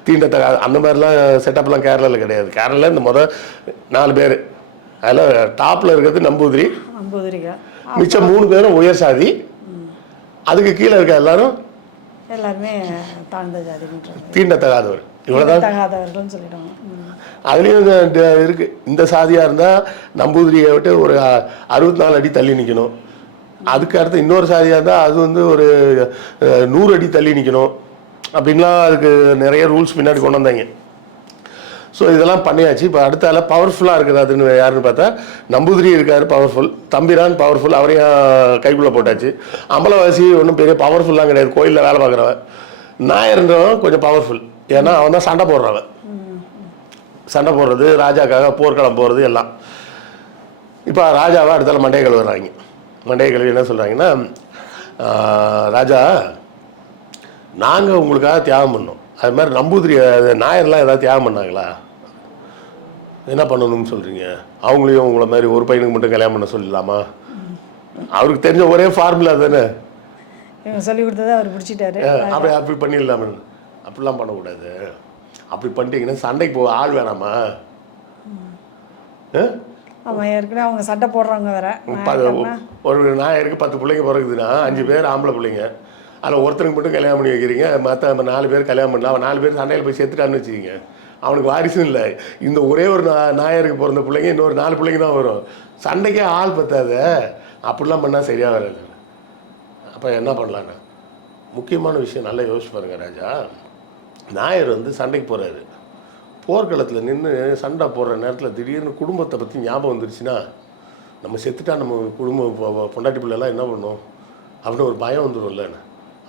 தீண்டத்தகாத, அந்த மாதிரிலாம் செட்டப்லாம் கேரளாவில் கிடையாது. கேரளாவில் இந்த 4 பேர், அதில் டாப்பில் இருக்கிறது நம்பூதிரி, மிச்சம் 3 பேரும் உயர் சாதி, அதுக்கு கீழே இருக்க எல்லாரும் தீண்டத்தகாதவர். இவ்வளோதான் சொல்லிடுவாங்க. அதுலேயும் இருக்கு. இந்த சாதியாக இருந்தால் நம்பூதிரியை விட்டு ஒரு 64 அடி தள்ளி நிற்கணும். அதுக்கு அடுத்து இன்னொரு சாதியாக இருந்தால் அது வந்து ஒரு 100 அடி தள்ளி நிற்கணும். அப்படின்லாம் அதுக்கு நிறைய ரூல்ஸ் பின்னாடி கொண்டு வந்தாங்க. ஸோ இதெல்லாம் பண்ணியாச்சு. இப்போ அடுத்தால பவர்ஃபுல்லாக இருக்கிறாருன்னு யாருன்னு பார்த்தா நம்பூதிரி இருக்கார் பவர்ஃபுல், தம்பிரான் பவர்ஃபுல், அவரையும் கைக்குள்ளே போட்டாச்சு. அம்பலவாசி ஒன்றும் பெரிய பவர்ஃபுல்லாக கிடையாது, கோயிலில் வேலை பார்க்குறவன். நாயர்ன்றவன் கொஞ்சம் பவர்ஃபுல், ஏன்னா அவன் தான் சண்டை போடுறவன். சண்டை போடுறது, ராஜாக்காக போர்க்களம் போகிறது எல்லாம். இப்போ ராஜாவை அடுத்தால மண்டைய கழுவுறாங்க. மண்டைய கழுவி என்ன சொல்கிறாங்கன்னா, ராஜா நாங்கள் உங்களுக்காக தியாகம் பண்ணோம், அது மாதிரி நம்பூதிரி நாயர்லாம் ஏதாவது தியாகம் பண்ணாங்களா? என்ன பண்ணணும்னு சொல்கிறீங்க? அவங்களையும் உங்களை மாதிரி ஒரு பையனுக்கு மட்டும் கல்யாணம் பண்ண சொல்லலாமா? அவருக்கு தெரிஞ்ச ஒரே ஃபார்முலா தானே, சொல்லி கொடுத்ததை அவர் பிடிச்சிட்டாரு. அப்படி பண்ணிடலாமே. அப்படிலாம் பண்ணக்கூடாது. அப்படி பண்ணிட்டீங்கன்னா சண்டைக்கு போக ஆள் வேணாமா? ஆமாம், ஏற்கனவே அவங்க சண்டை போடுறாங்க வேற. ஒரு நாயருக்கு 10 பிள்ளைங்க பிறகுதுன்னா 5 பேர் ஆம்பளை பிள்ளைங்க, அதில் ஒருத்தனுக்கு மட்டும் கல்யாணம் பண்ணி வைக்கிறீங்க, மற்ற 4 பேர் கல்யாணம் பண்ணலாம். அவன் 4 பேர் சண்டையில் போய் செத்துட்டான்னு வச்சுக்கிங்க, அவனுக்கு வாரிசும் இல்லை. இந்த ஒரே ஒரு நாயருக்கு பிறந்த பிள்ளைங்க இன்னொரு 4 பிள்ளைங்க தான் வரும். சண்டைக்கே ஆள் பத்தாத. அப்படிலாம் பண்ணால் சரியாக வராது. அப்போ என்ன பண்ணலான்னு முக்கியமான விஷயம் நல்லா யோசிச்சு பாருங்க ராஜா. நாயர் வந்து சண்டைக்கு போகிறாரு, போர்க்களத்தில் நின்று சண்டை போடுற நேரத்தில் திடீர்னு குடும்பத்தை பற்றி ஞாபகம் வந்துருச்சுன்னா, நம்ம செத்துட்டா நம்ம குடும்பம் பொண்டாட்டி பிள்ளைலாம் என்ன பண்ணும் அப்படின்னு ஒரு பயம் வந்துடும்ல.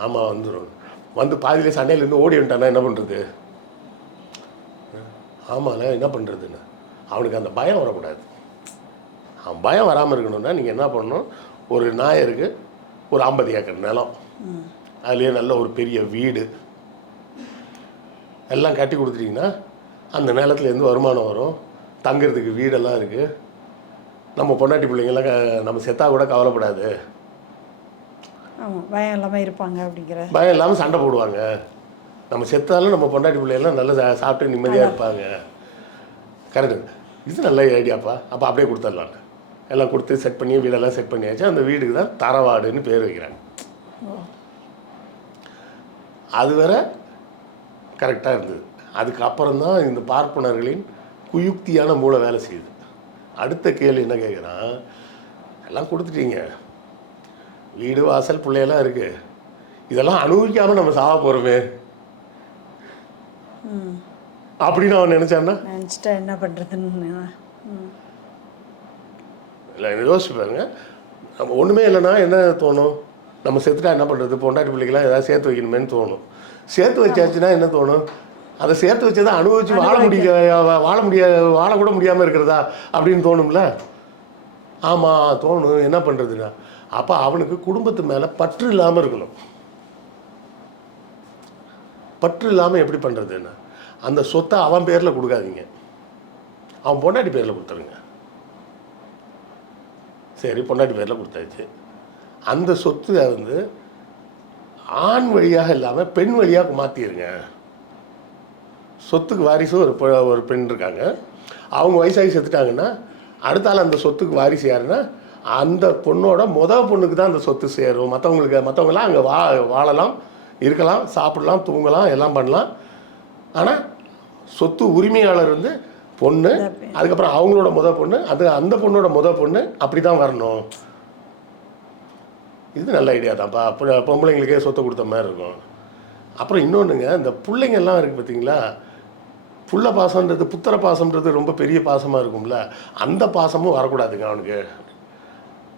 ஆமாம் வந்துடும். வந்து பாதியிலே சண்டையிலேருந்து ஓடி வந்துட்டானா என்ன பண்ணுறது? ஆமாம்ல என்ன பண்ணுறதுன்னு அவனுக்கு அந்த பயம் வரக்கூடாது. அவன் பயம் வராமல் இருக்கணும்னா நீங்கள் என்ன பண்ணணும், ஒரு நாயருக்கு ஒரு 50 ஏக்கர் நிலம், அதுலேயே நல்ல ஒரு பெரிய வீடு எல்லாம் கட்டி கொடுத்துட்டிங்கன்னா அந்த நிலத்துலேருந்து வருமானம் வரும், தங்கிறதுக்கு வீடெல்லாம் இருக்குது. நம்ம பொண்டாட்டி பிள்ளைங்கள்லாம் நம்ம செத்தா கூட கவலைப்படாது, பயம் இல்லாமல் இருப்பாங்க. அப்படிங்கிற பயம் இல்லாமல் சண்டை போடுவாங்க. நம்ம செத்தாலும் நம்ம பொண்டாட்டி பிள்ளைங்கள்லாம் நல்லா சாப்பிட்டு நிம்மதியாக இருப்பாங்க. கரெக்டு, இது நல்ல ஐடியாப்பா. அப்போ அப்படியே கொடுத்துடலான்னு எல்லாம் கொடுத்து செட் பண்ணி வீடெல்லாம் செட் பண்ணியாச்சு. அந்த வீடுக்கு தான் தரவாடுன்னு பேர் வைக்கிறாங்க. அது வேற கரெக்டாக இருந்தது. அதுக்கப்புறம் தான் இந்த பார்ப்பனர்களின் குயுக்தியான மூளை வேலை செய்யுது. அடுத்த கேள்வி என்ன கேட்குறான், எல்லாம் கொடுத்துட்டீங்க, வீடு வாசல் பிள்ளையெல்லாம் இருக்குது, இதெல்லாம் அனுபவிக்காமல் நம்ம சாக போகிறோமே அப்படின்னு அவன் நினச்சான்னா என்ன பண்ணுறதுன்னு இல்லை யோசிச்சு பாருங்க. நம்ம ஒன்றுமே இல்லைன்னா என்ன தோணும், நம்ம செத்துட்டா என்ன பண்ணுறது, பொண்டாட்டி பிள்ளைக்கெல்லாம் ஏதாவது சேர்த்து வைக்கணுமேனு தோணும். சேர்த்து வச்சாச்சுன்னா என்ன தோணும், அதை சேர்த்து வச்சதை அனுபவிச்சு வாழக்கூட முடியாமல் இருக்கிறதா அப்படின்னு தோணும்ல. ஆமாம் தோணும். என்ன பண்ணுறதுன்னா அப்போ அவனுக்கு குடும்பத்து மேலே பற்று இல்லாமல் இருக்கணும். பற்று இல்லாமல் எப்படி பண்ணுறதுன்னா, அந்த சொத்தை அவன் பேரில் கொடுக்காதீங்க, அவன் பொண்டாட்டி பேரில் கொடுத்துருங்க. சரி, பொண்டாட்டி பேரில் கொடுத்தாச்சு. அந்த சொத்து வந்து ஆண் வழியாக இல்லாமல் பெண் வழியாக மாற்றிடுங்க. சொத்துக்கு வாரிசு ஒரு பெண் இருக்காங்க, அவங்க வயசாகி செத்துட்டாங்கன்னா அடுத்தால அந்த சொத்துக்கு வாரிசு யாருன்னா அந்த பொண்ணோட பொண்ணுக்கு தான் அந்த சொத்து சேரும். மற்றவங்களாம் அங்கே வாழலாம், இருக்கலாம், சாப்பிடலாம், தூங்கலாம், எல்லாம் பண்ணலாம். ஆனால் சொத்து உரிமையாளர் வந்து பொண்ணு, அதுக்கப்புறம் அவங்களோட பொண்ணு, அந்த பொண்ணோட பொண்ணு, அப்படி தான் வரணும். இது நல்ல ஐடியா தான்ப்பா. அப்போ பொம்பளைங்களுக்கே சொத்தை கொடுத்த மாதிரி இருக்கும். அப்புறம் இன்னொன்றுங்க, இந்த பிள்ளைங்கள்லாம் இருக்குது பார்த்தீங்களா, புள்ள பாசம்ன்றது, புத்திர பாசம்ன்றது ரொம்ப பெரிய பாசமாக இருக்கும்ல, அந்த பாசமும் வரக்கூடாதுங்க அவனுக்கு.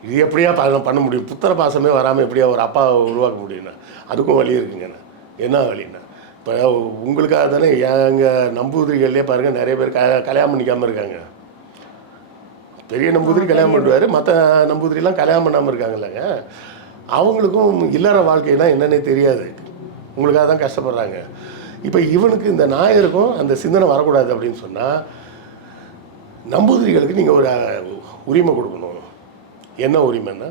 இது எப்படியா பண்ண முடியும்? புத்திர பாசமே வராமல் எப்படியா ஒரு அப்பாவை உருவாக்க முடியும்ண்ணா? அதுக்கும் வழி இருக்குங்கண்ணா. என்ன வழிண்ணா? இப்போ உங்களுக்காக தானே எங்கள் நம்பூதிரிகள்லேயே பாருங்கள், நிறைய பேர் கல்யாணம் பண்ணிக்காமல் இருக்காங்க. பெரிய நம்பூதிரி கல்யாணம் பண்ணுவார், மற்ற நம்பூதிரிலாம் கல்யாணம் பண்ணாமல் இருக்காங்கல்லங்க. அவங்களுக்கும் இல்லற வாழ்க்கைனா என்னன்னே தெரியாது, உங்களுக்காக தான் கஷ்டப்படுறாங்க. இப்போ இவனுக்கு, இந்த நாயருக்கும் அந்த சிந்தனை வரக்கூடாது அப்படின்னு சொன்னால், நம்பூதிரிகளுக்கு நீங்கள் ஒரு உரிமை கொடுக்கணும். என்ன உரிமைன்னா,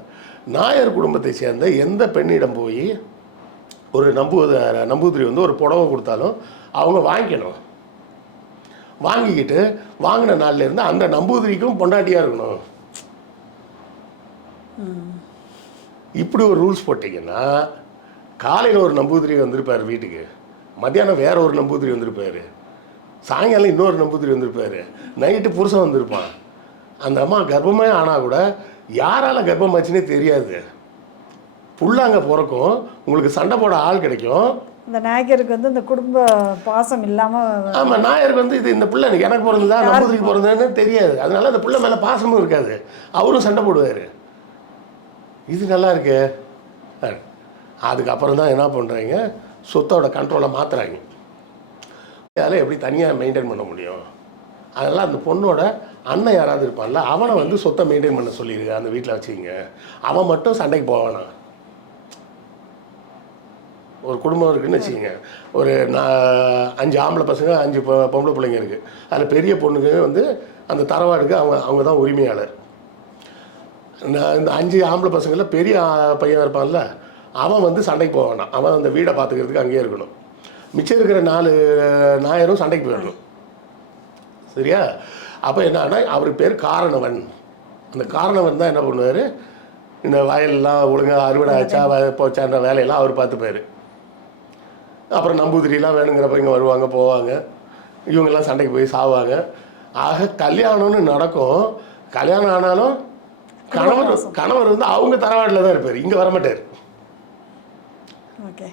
நாயர் குடும்பத்தை சேர்ந்த எந்த பெண்ணிடம் போய் ஒரு நம்பூதிரி வந்து ஒரு புடவை கொடுத்தாலும் அவங்க வாங்கிக்கணும். வாங்கிக்கிட்டு வாங்கின நாள்லேருந்து அந்த நம்பூதிரிக்கும் பொண்டாட்டியாக இருக்கணும். இப்படி ஒரு ரூல்ஸ் போட்டிங்கன்னா, காலையில் ஒரு நம்பூதிரி வந்திருப்பார் வீட்டுக்கு, மத்தியானம் வேற ஒரு நம்பூதிரி வந்திருப்பார், சாயங்காலம் இன்னொரு நம்பூதிரி வந்திருப்பார், நைட்டு புருஷன் வந்திருப்பான். அந்த அம்மா கர்ப்பமே ஆனால் கூட யாரால் கர்ப்பமாச்சுன்னே தெரியாது. புள்ள அங்கே பிறக்கும், உங்களுக்கு சண்டை போட ஆள் கிடைக்கும். இந்த நாயக்கருக்கு வந்து இந்த குடும்ப பாசம் இல்லாமல், ஆமாம், நாயருக்கு வந்து இது இந்த பிள்ளை எனக்கு பிறந்ததா நம்பூதிரிக்கு பிறந்ததுன்னு தெரியாது. அதனால அந்த பிள்ளை மேலே பாசமும் இருக்காது, அவரும் சண்டை போடுவார். இது நல்லா இருக்கு. அதுக்கப்புறம் தான் என்ன பண்ணுறாங்க, சொத்தோட கண்ட்ரோலை மாற்றுறாங்க. அதெல்லாம் எப்படி தனியாக மெயின்டைன் பண்ண முடியும்? அதெல்லாம் அந்த பொண்ணோட அண்ணன் யாராவது இருப்பான்ல, அவனை வந்து சொத்தை மெயின்டைன் பண்ண சொல்லிடுங்க, அந்த வீட்டில் வச்சுக்கிங்க. அவன் மட்டும் சண்டைக்கு போவானா? ஒரு குடும்பம் இருக்குதுன்னு வச்சுக்கோங்க, ஒரு 5 ஆம்பளை பசங்க, 5 பொம்பளை பிள்ளைங்க இருக்குது. அதில் பெரிய பொண்ணுக்கு வந்து அந்த தரவாடுக்கு அவங்க தான் உரிமையாளர். இந்த 5 ஆம்பளை பசங்களில் பெரிய பையன் இருப்பான்ல, அவன் வந்து சண்டைக்கு போவானா, அவன் அந்த வீடை பார்த்துக்கிறதுக்கு அங்கேயே இருக்கணும். மிச்சம் இருக்கிற 4 நாயரும் சண்டைக்கு போயிடணும். சரியா? அப்போ என்னன்னா, அவருக்கு பேர் காரணவன். அந்த காரணவன் தான் என்ன பண்ணுவார், இந்த வயலெல்லாம் ஒழுங்காக அறுவடை ஆச்சா போச்சான்ற வேலையெல்லாம் அவர் பார்த்துப்பார். அப்புறம் நம்பூதிரிலாம் வேணுங்கிறப்ப இங்கே வருவாங்க, போவாங்க, இவங்கெல்லாம் சண்டைக்கு போய் சாவாங்க. ஆக கல்யாணம்னு நடக்கும். கல்யாணம் ஆனாலும் கணவர் வந்து அவங்க தரவாடில் தான் இருப்பார், இங்கே வரமாட்டார். ஓகே.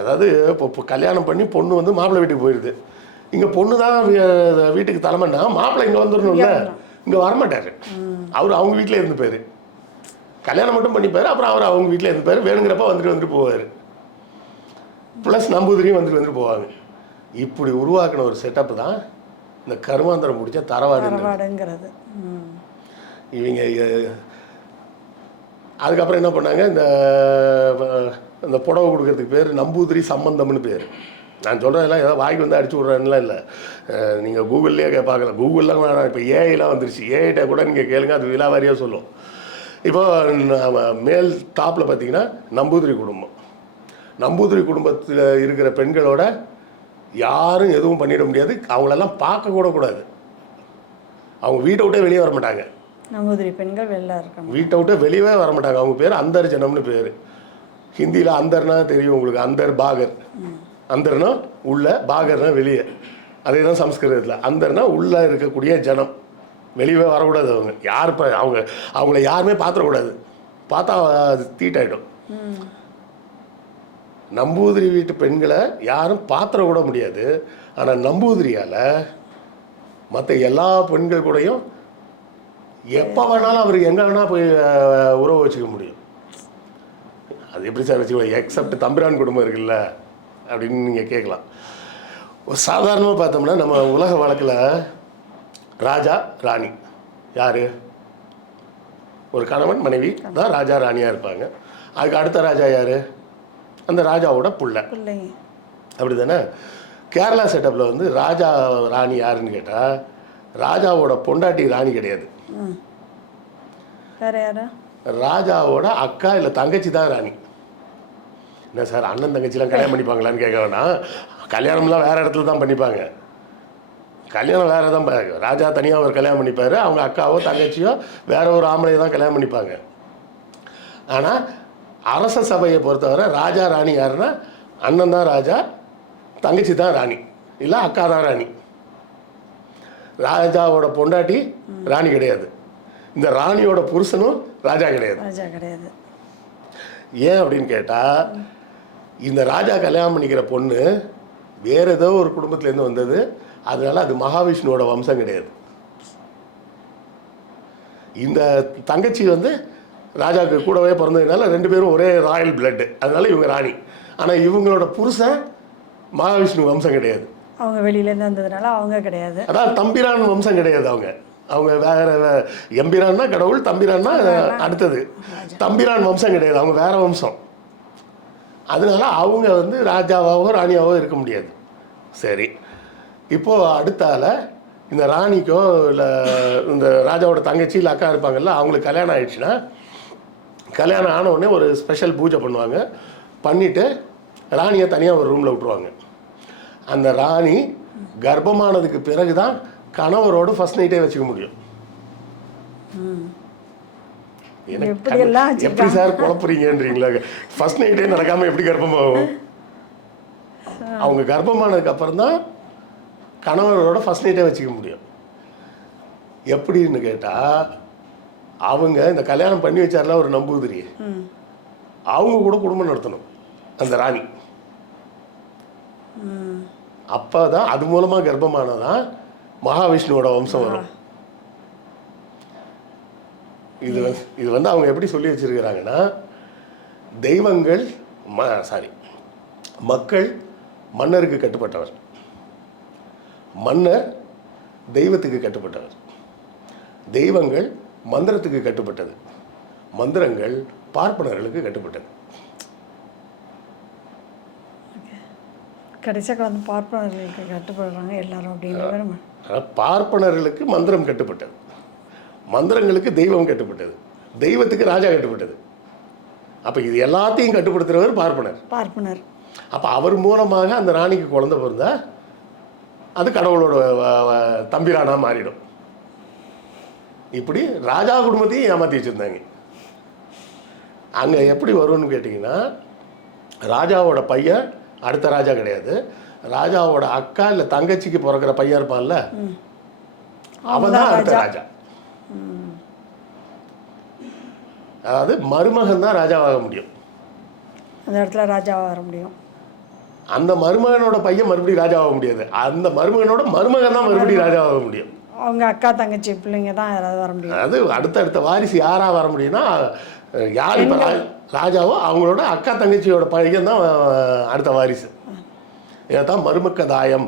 அதாவது இப்போ கல்யாணம் பண்ணி பொண்ணு வந்து மாப்பிள்ளை வீட்டுக்கு போயிடுது, இங்கே பொண்ணு தான் வீட்டுக்கு தலைமைன்னா மாப்பிள்ளை இங்கே வந்துடணும்ல, இங்கே வரமாட்டார். அவர் அவங்க வீட்டில் இருந்துப்பார், கல்யாணம் மட்டும் பண்ணிப்பார். அப்புறம் அவர் அவங்க வீட்டில் இருந்துப்பார், வேணுங்கிறப்ப வந்துட்டு போவார். ப்ளஸ் நம்பூதிரியும் வந்துட்டு போவாங்க. இப்படி உருவாக்கின ஒரு செட்டப் தான் இந்த கருமாந்திரம் முடிச்ச தரவாடுங்கிறது. இவங்க அதுக்கப்புறம் என்ன பண்ணாங்க, இந்த புடவை கொடுக்கறதுக்கு பேர் நம்பூதிரி சம்பந்தம்னு பேர். நான் சொல்கிறதெல்லாம் ஏதாவது வாய்க்கு வந்து அடிச்சு விட்றேன்லாம் இல்லை, நீங்கள் கூகுள்லேயே பார்க்கலாம். கூகுளில் வேணாம், இப்போ ஏஐலாம் வந்துருச்சு, ஏஐட்ட கூட நீங்கள் கேளுங்க, அது விலாவாரியாக சொல்லும். இப்போது மேல் டாப்பில் பார்த்தீங்கன்னா நம்பூதிரி குடும்பம். நம்பூதிரி குடும்பத்தில் இருக்கிற பெண்களோட யாரும் எதுவும் பண்ணிட முடியாது, அவங்களெல்லாம் பார்க்க கூட கூடாது. அவங்க வீட்டை விட்டே வெளியே வர மாட்டாங்க. நம்பூதிரி பெண்கள் வெளில இருக்காங்க, வீட்டை விட்டு வெளியே வர மாட்டாங்க. அவங்க பேர் அந்தர் ஜனம்னு பேர். ஹிந்தியில் அந்தர்னா தெரியும் உங்களுக்கு, அந்தர் பாகர். அந்தர்னா உள்ள, பாகர்னா வெளியே. அதே தான் சம்ஸ்கிருதத்தில். அந்தர்னா உள்ளே இருக்கக்கூடிய ஜனம், வெளியே வரக்கூடாது. அவங்க யார் அவங்கள யாருமே பார்த்துடக்கூடாது, பார்த்தா அது தீட்டாயிடும். நம்பூதிரி வீட்டு பெண்களை யாரும் பாத்திர கூட முடியாது. ஆனால் நம்பூதிரியால் மற்ற எல்லா பெண்கள் கூடயும் எப்போ வேணாலும் அவர் எங்கே வேணால் போய் உறவு வச்சுக்க முடியும். அது எப்படி சார் வச்சுக்கலாம், எக்ஸப்ட் தம்பிரான் குடும்பம் இருக்குல்ல அப்படின்னு நீங்கள் கேட்கலாம். சாதாரணமாக பார்த்தோம்னா நம்ம உலக வழக்கில் ராஜா ராணி யார், ஒரு கணவன் மனைவி தான் ராஜா ராணியாக இருப்பாங்க. அதுக்கு அடுத்த ராஜா யார், அந்த ராஜாவோட பிள்ளை. அப்படி தானே? கேரளா செட்டப்பில் வந்து ராஜா ராணி யாருன்னு கேட்டால், ராஜாவோட பொண்டாட்டி ராணி கிடையாது, ராஜாவோட அக்கா இல்லை தங்கச்சி தான் ராணி. என்ன சார் அண்ணன் தங்கச்சிலாம் கல்யாணம் பண்ணிப்பாங்களான்னு கேட்க வேணாம், கல்யாணம்லாம் வேறு இடத்துல தான் பண்ணிப்பாங்க. கல்யாணம் வேறு தான், ராஜா தனியாக ஒரு கல்யாணம் பண்ணிப்பார், அவங்க அக்காவோ தங்கச்சியோ வேற ஒரு ஆம்பளையை தான் கல்யாணம் பண்ணிப்பாங்க. ஆனால் அரச சபையை பொறுத்தவரை ராஜா ராணி யாருன்னா அண்ணன் தான் ராஜா, தங்கச்சி தான் ராணி, இல்லை அக்கா தான் ராணி. ராஜாவோட பொண்டாட்டி ராணி கிடையாது, இந்த ராணியோட புருஷனும் ராஜா கிடையாது. ராஜா கிடையாது. ஏன் அப்படின்னு கேட்டால், இந்த ராஜா கல்யாணம் பண்ணிக்கிற பொண்ணு வேற ஏதோ ஒரு குடும்பத்துலேருந்து வந்தது, அதனால அது மகாவிஷ்ணுவோட வம்சம் கிடையாது. இந்த தங்கச்சி வந்து ராஜாவுக்கு கூடவே பிறந்ததுனால 2 பேரும் ஒரே ராயல் பிளட்டு, அதனால இவங்க ராணி. ஆனால் இவங்களோட புருஷன் மகாவிஷ்ணு வம்சம் கிடையாது, அவங்க வெளியிலேருந்து வந்ததுனால அவங்க கிடையாது. அதாவது தம்பிரான் வம்சம் கிடையாது. அவங்க வேற எம்பிரான்னா கடவுள், தம்பிரான்னா அடுத்தது. தம்பிரான் வம்சம் கிடையாது, அவங்க வேற வம்சம். அதனால அவங்க வந்து ராஜாவாவோ ராணியாவோ இருக்க முடியாது. சரி, இப்போது அடுத்தால இந்த ராணிக்கோ இல்லை இந்த ராஜாவோட தங்கச்சி இல்லை அக்கா இருப்பாங்கல்ல, அவங்களுக்கு கல்யாணம் ஆயிடுச்சுன்னா, கல்யாணம் ஆன உடனே ஒரு ஸ்பெஷல் பூஜை பண்ணுவாங்க. பண்ணிவிட்டு ராணியை தனியாக ஒரு ரூமில் விட்டுருவாங்க. அந்த ராணி கர்ப்பமானதுக்கு பிறகு தான் கணவரோட ஃபர்ஸ்ட் நைட்டே வச்சுக்க முடியும். எப்படி சார் குழப்புறீங்கன்றீங்களா? ஃபர்ஸ்ட் நைட்டே நடக்காமல் எப்படி கர்ப்பமாகும்? அவங்க கர்ப்பமானதுக்கு அப்புறம் தான் கணவரோட ஃபர்ஸ்ட் நைட்டே வச்சுக்க முடியும். எப்படின்னு கேட்டால், அவங்க இந்த கல்யாணம் பண்ணி வச்சார்ல ஒரு நம்பூதிரி, அவங்க கூட குடும்பம் நடத்தணும் அந்த ராணி. அப்போ தான் அது மூலமாக கர்ப்பமானதான் மகாவிஷ்ணுவோட வம்சம் வரும். இது வந்து அவங்க எப்படி சொல்லி வச்சிருக்கிறாங்கன்னா, தெய்வங்கள் மக்கள் மன்னருக்கு கட்டுப்பட்டவர், மன்னர் தெய்வத்துக்கு கட்டுப்பட்டவர், தெய்வங்கள் மந்திரத்துக்கு கட்டுப்பட்டது, மந்திரங்கள் பார்ப்பனர்களுக்கு கட்டுப்பட்டது. கடைசியாக வந்து பார்ப்பனர்களுக்கு கட்டுப்படுறாங்க எல்லாரும் அப்படின்னு. பார்ப்பனர்களுக்கு மந்திரம் கட்டுப்பட்டது, மந்திரங்களுக்கு தெய்வம் கட்டுப்பட்டது, தெய்வத்துக்கு ராஜா கட்டுப்பட்டது. அப்போ இது எல்லாத்தையும் கட்டுப்படுத்துகிறவர் பார்ப்பனர். அப்போ அவர் மூலமாக அந்த ராணிக்கு குழந்தை பிறந்தா அது கடவுளோட தம்பிரானா மாறிடும். இப்படி ராஜா குடும்பத்தையும் ஏமாற்றி வச்சுருந்தாங்க. அங்கே எப்படி வரும்னு கேட்டிங்கன்னா, ராஜாவோட பையன் அடுத்த ராஜா கிடையாது, ராஜாவோட அக்கா இல்லை தங்கச்சிக்கு பிறக்கிற பையன் இருப்பான்ல, அவன் தான் அடுத்த ராஜா. அதாவது மருமகன் தான் ராஜாவாக முடியும், அந்த இடத்துல ராஜாவாக வர முடியும். அந்த மருமகனோட பையன் மறுபடியும் ராஜாவாக முடியாது, அந்த மருமகனோட மருமகன் தான் மறுபடியும் ராஜாவாக முடியும். அவங்க அக்கா தங்கச்சி பிள்ளைங்க தான் யாராவது வர முடியும். அது அடுத்தடுத்த வாரிசு யாராக வர முடியும்னா, யார் இப்போ ராஜாவோ அவங்களோட அக்கா தங்கச்சியோட பையன் தான் அடுத்த வாரிசு. இதைத்தான் மருமக்கதாயம்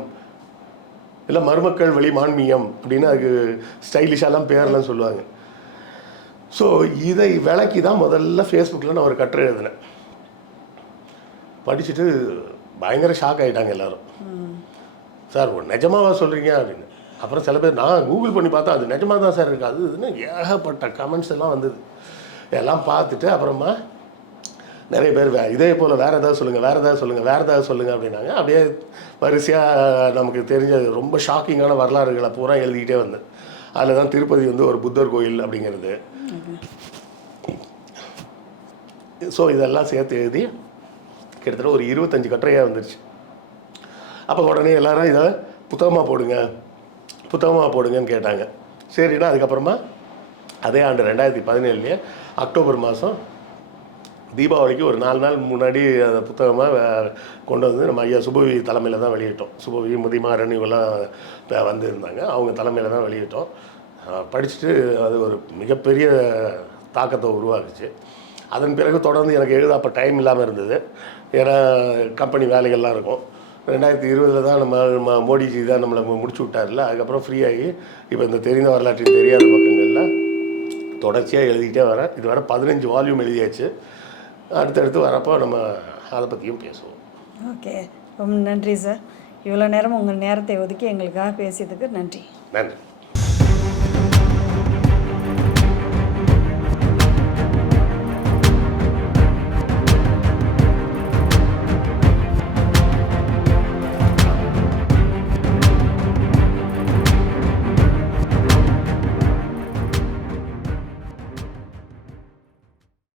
இல்லை மருமக்கள் வழி மான்மியம் அப்படின்னு அதுக்கு ஸ்டைலிஷாலாம் பேர்லாம் சொல்லுவாங்க. ஸோ இதை விளக்கி தான் முதல்ல ஃபேஸ்புக்கில் நான் ஒரு கட்டுரை எழுதினேன். படிச்சுட்டு பயங்கர ஷாக் ஆகிட்டாங்க எல்லோரும். சார் நிஜமாவா சொல்கிறீங்க அப்படின்னு. அப்புறம் சில பேர் நான் கூகுள் பண்ணி பார்த்தா அது நிஜமாக தான் சார் இருக்குது, அது இதுன்னு ஏகப்பட்ட கமெண்ட்ஸ் எல்லாம் வந்தது. எல்லாம் பார்த்துட்டு அப்புறமா நிறைய பேர் இதே போல் வேறு ஏதாவது சொல்லுங்கள், வேறு ஏதாவது சொல்லுங்கள், வேறு ஏதாவது சொல்லுங்கள் அப்படின்னாங்க. அப்படியே வரிசையாக நமக்கு தெரிஞ்ச ரொம்ப ஷாக்கிங்கான வரலாறுகளை பூரா எழுதிக்கிட்டே வந்தேன். அதில் தான் திருப்பதி வந்து ஒரு புத்தர் கோயில் அப்படிங்கிறது. ஸோ இதெல்லாம் சேர்த்து எழுதி கிட்டத்தட்ட ஒரு 25 கட்டுரையாக வந்துருச்சு. அப்போ உடனே எல்லாரும் இதை புத்தகமாக போடுங்கன்னு கேட்டாங்க. சரின்னா அதுக்கப்புறமா அதே ஆண்டு 2017 அக்டோபர் மாதம் தீபாவளிக்கு ஒரு 4 நாள் முன்னாடி அந்த புத்தகமாக கொண்டு வந்து நம்ம ஐயா சுபவி தலைமையில் தான் வெளியிட்டோம். சுபவி முதிமாறன் இவங்கெல்லாம் வந்திருந்தாங்க, அவங்க தலைமையில் தான் வெளியிட்டோம். படிச்சுட்டு அது ஒரு மிகப்பெரிய தாக்கத்தை உருவாக்குச்சு. அதன் பிறகு தொடர்ந்து எனக்கு எழுத அப்போ டைம் இல்லாமல் இருந்தது, ஏன்னா கம்பெனி வேலைகள்லாம் இருக்கும். 2020 தான் நம்ம மோடிஜி தான் நம்மளை முடிச்சு விட்டார்ல, அதுக்கப்புறம் ஃப்ரீயாகி இப்போ இந்த தெரிந்த வரலாற்றின் தெரியாத பக்கங்களில் தொடர்ச்சியாக எழுதிக்கிட்டே வரேன். இது வர 15 வால்யூம் எழுதியாச்சு. அடுத்தடுத்து வரப்போ நம்ம அதை பற்றியும் பேசுவோம். ஓகே, ரொம்ப நன்றி சார். இவ்வளோ நேரம் உங்கள் நேரத்தை ஒதுக்கி எங்களுக்காக பேசியதுக்கு நன்றி. நன்றி.